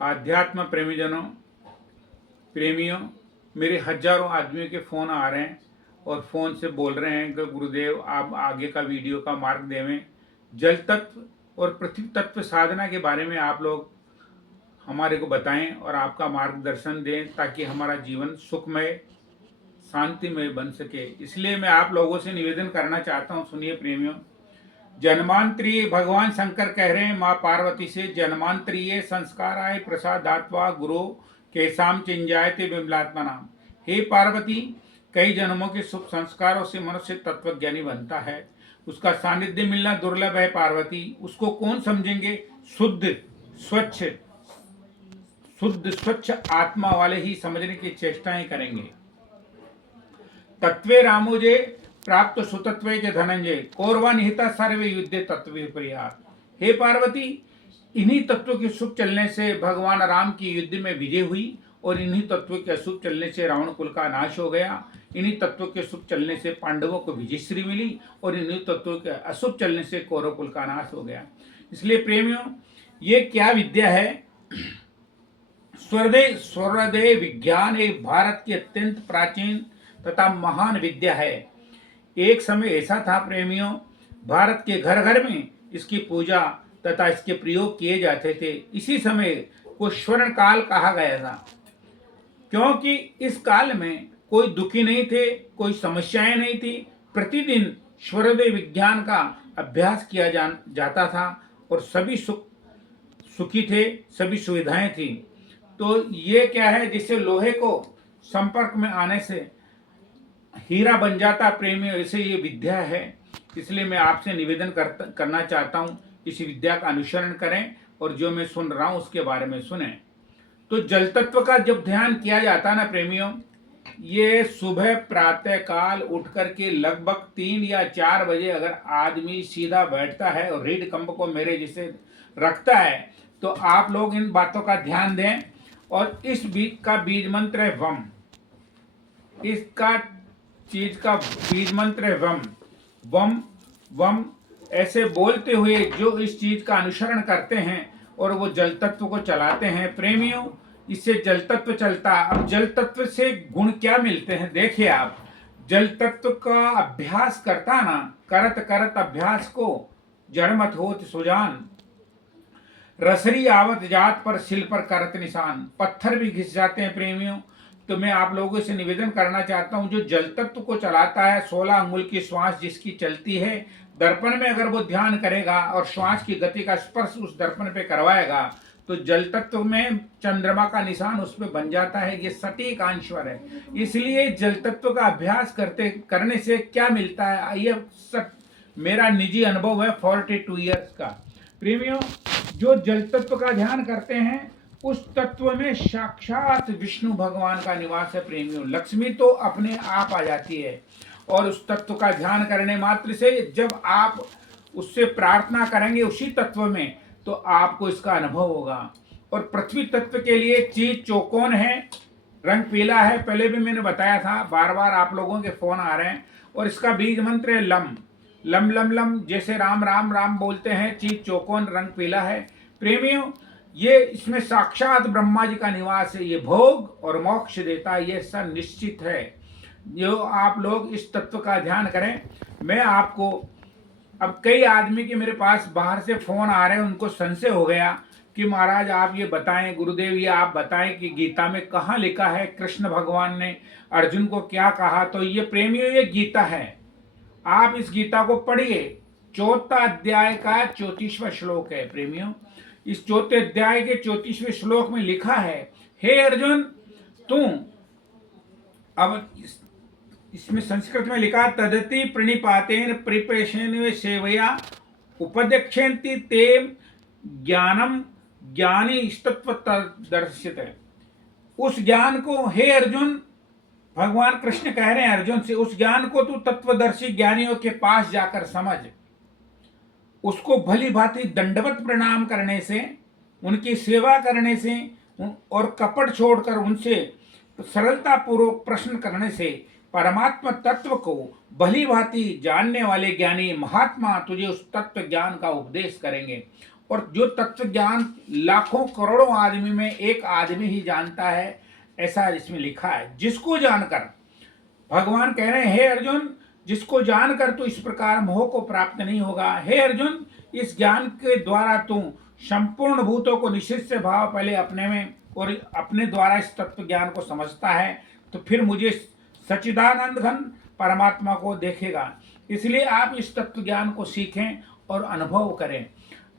आध्यात्म प्रेमियों, मेरे हजारों आदमियों के फ़ोन आ रहे हैं और फ़ोन से बोल रहे हैं कि गुरुदेव आप आगे का वीडियो का मार्ग देवें। जल तत्व और पृथ्वी तत्व साधना के बारे में आप लोग हमारे को बताएं और आपका मार्गदर्शन दें ताकि हमारा जीवन सुखमय शांतिमय बन सके। इसलिए मैं आप लोगों से निवेदन करना चाहता हूं, सुनिए प्रेमियों। जन्मांतरीय भगवान शंकर कह रहे हैं माँ पार्वती से, जन्मांतरीय संस्काराय प्रसादात्वा गुरु केशाम चिंजायते विमलात्मा नाम। हे पार्वती, कई जन्मों के शुभ संस्कारों से मनुष्य तत्वज्ञानी बनता है। उसका सानिध्य मिलना दुर्लभ है पार्वती। उसको कौन समझेंगे? शुद्ध स्वच्छ आत्मा वाले ही समझने की चेष्टाएं करेंगे। तत्वे रामोजे प्राप्त सुतत्वे च धनंजय कौरवा निहिता सर्वे युद्धे तत्वे प्रिया। हे पार्वती, इन्हीं तत्वों के शुभ चलने से भगवान राम की युद्ध में विजय हुई और इन्हीं तत्वों के अशुभ चलने से रावण कुल का नाश हो गया। इन्हीं तत्वों के शुभ चलने से पांडवों को विजयश्री मिली और इन्हीं तत्वों के अशुभ चलने से कौरव कुल का नाश हो गया। इसलिए प्रेमियों, ये क्या विद्या है? स्वर्णदय विज्ञान एक भारत की अत्यंत प्राचीन तथा महान विद्या है। एक समय ऐसा था प्रेमियों, भारत के घर घर में इसकी पूजा तथा इसके प्रयोग किए जाते थे। इसी समय को स्वर्ण काल कहा गया था, क्योंकि इस काल में कोई दुखी नहीं थे, कोई समस्याएं नहीं थी। प्रतिदिन स्वर्णोदय विज्ञान का अभ्यास किया जाता था और सभी सुखी थे, सभी सुविधाएं थी। तो ये क्या है, जिससे लोहे को संपर्क में आने से हीरा बन जाता प्रेमी, ऐसे ये विद्या है। इसलिए मैं आपसे निवेदन करना चाहता हूँ, इस विद्या का अनुसरण करें और जो मैं सुन रहा हूँ उसके बारे में सुने। तो जल तत्व का जब ध्यान किया जाता है ना प्रेमियों, ये सुबह प्रातः काल उठ करके लगभग 3 या 4 बजे अगर आदमी सीधा बैठता है और रीढ़ कंब को मेरे जैसे रखता है, तो आप लोग इन बातों का ध्यान दें। और इस बीज का बीज मंत्र है वम। इसका चीज का बीज मंत्र है वम वम वम। ऐसे बोलते हुए जो इस चीज का अनुसरण करते हैं और वो जल तत्व को चलाते हैं प्रेमियों, इससे जल तत्व चलता है। अब जल तत्व से गुण क्या मिलते हैं देखिए आप। जल तत्व का अभ्यास करता ना, करत करत अभ्यास को जड़ मत होत सुजान। रसरी आवत जात पर सिल पर करत निशान। पत्थर भी घिस जाते हैं प्रेमियों। तो मैं आप लोगों से निवेदन करना चाहता हूं, जो जल तत्व को चलाता है, 16 अंगुल की श्वास जिसकी चलती है, दर्पण में अगर वो ध्यान करेगा और श्वास की गति का स्पर्श उस दर्पण पे करवाएगा, तो जल तत्व में चंद्रमा का निशान उस पर बन जाता है। ये सटीक आंसर है। इसलिए जल तत्व का अभ्यास करने से क्या मिलता है, ये मेरा निजी अनुभव है 42 ईयर्स का। प्रेमियों, जो जल तत्व का ध्यान करते हैं उस तत्व में साक्षात विष्णु भगवान का निवास है प्रेमियों। लक्ष्मी तो अपने आप आ जाती है और उस तत्व का ध्यान करने मात्र से जब आप उससे प्रार्थना करेंगे उसी तत्व में, तो आपको इसका अनुभव होगा। और पृथ्वी तत्व के लिए चीज चौकोन है, रंग पीला है। पहले भी मैंने बताया था, बार बार आप लोगों के फोन आ रहे हैं। और इसका बीज मंत्र है लम लम लम लम। जैसे राम राम राम बोलते हैं, चीज चौकोन, रंग पीला है प्रेमियों। ये इसमें साक्षात ब्रह्मा जी का निवास है। ये भोग और मोक्ष देता है, ये सब निश्चित है। जो आप लोग इस तत्व का ध्यान करें। मैं आपको, अब कई आदमी के मेरे पास बाहर से फोन आ रहे हैं, उनको संशय हो गया कि महाराज आप ये बताएं, गुरुदेव ये आप बताएं कि गीता में कहाँ लिखा है कृष्ण भगवान ने अर्जुन को क्या कहा। तो ये प्रेमियों, ये गीता है, आप इस गीता को पढ़िए। 4 अध्याय का 34वां श्लोक है प्रेमियों। इस 4 अध्याय के 34वें श्लोक में लिखा है, हे अर्जुन तू, अब इसमें संस्कृत में लिखा, तदति प्रणिपातेन परिपेशन सेवया उपदक्षन्ति ते ज्ञानम ज्ञानी तत्व दर्शित। उस ज्ञान को, हे अर्जुन, भगवान कृष्ण कह रहे हैं अर्जुन से, उस ज्ञान को तू तत्वदर्शी ज्ञानियों के पास जाकर समझ। उसको भली भांति दंडवत प्रणाम करने से, उनकी सेवा करने से और कपट छोड़कर उनसे सरलता पूर्वक प्रश्न करने से परमात्मा तत्व को भली भांति जानने वाले ज्ञानी महात्मा तुझे उस तत्व ज्ञान का उपदेश करेंगे और जो तत्व ज्ञान लाखों करोड़ों आदमी में एक आदमी ही जानता है, ऐसा इसमें लिखा है। जिसको जानकर, भगवान कह रहे हैं, हे अर्जुन, जिसको जानकर तू इस प्रकार मोह को प्राप्त नहीं होगा। हे अर्जुन, इस ज्ञान के द्वारा तू संपूर्ण भूतों को निश्चित भाव पहले अपने में और अपने द्वारा इस तत्व ज्ञान को समझता है, तो फिर मुझे सच्चिदानंद घन परमात्मा को देखेगा। इसलिए आप इस तत्व ज्ञान को सीखें और अनुभव करें।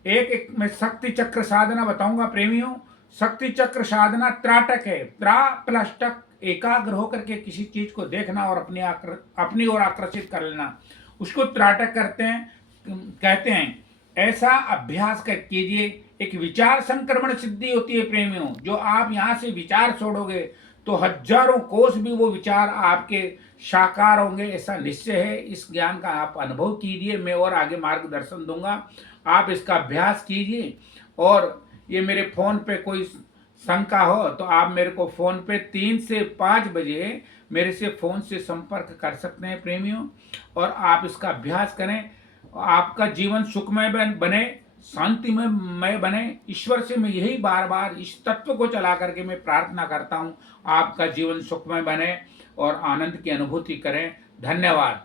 एक मैं शक्ति चक्र साधना बताऊंगा प्रेमियों। शक्ति चक्र साधना त्राटक है। त्रा प्लस टक, एकाग्र होकर के किसी चीज को देखना और अपनी ओर आकर्षित कर लेना, उसको त्राटक कहते हैं। ऐसा अभ्यास कीजिए। एक विचार संक्रमण सिद्धि होती है प्रेमियों। जो आप यहाँ से विचार छोड़ोगे तो हजारों कोस भी वो विचार आपके साकार होंगे, ऐसा निश्चय है। इस ज्ञान का आप अनुभव कीजिए। मैं और आगे मार्गदर्शन दूंगा, आप इसका अभ्यास कीजिए। और ये मेरे फोन पे कोई शंका हो तो आप मेरे को फोन पे 3 से 5 बजे मेरे से फोन से संपर्क कर सकते हैं प्रेमियों। और आप इसका अभ्यास करें। आपका जीवन सुखमय बने, शांतिमय बने। ईश्वर से मैं यही बार बार इस तत्व को चला करके मैं प्रार्थना करता हूँ, आपका जीवन सुखमय बने और आनंद की अनुभूति करें। धन्यवाद।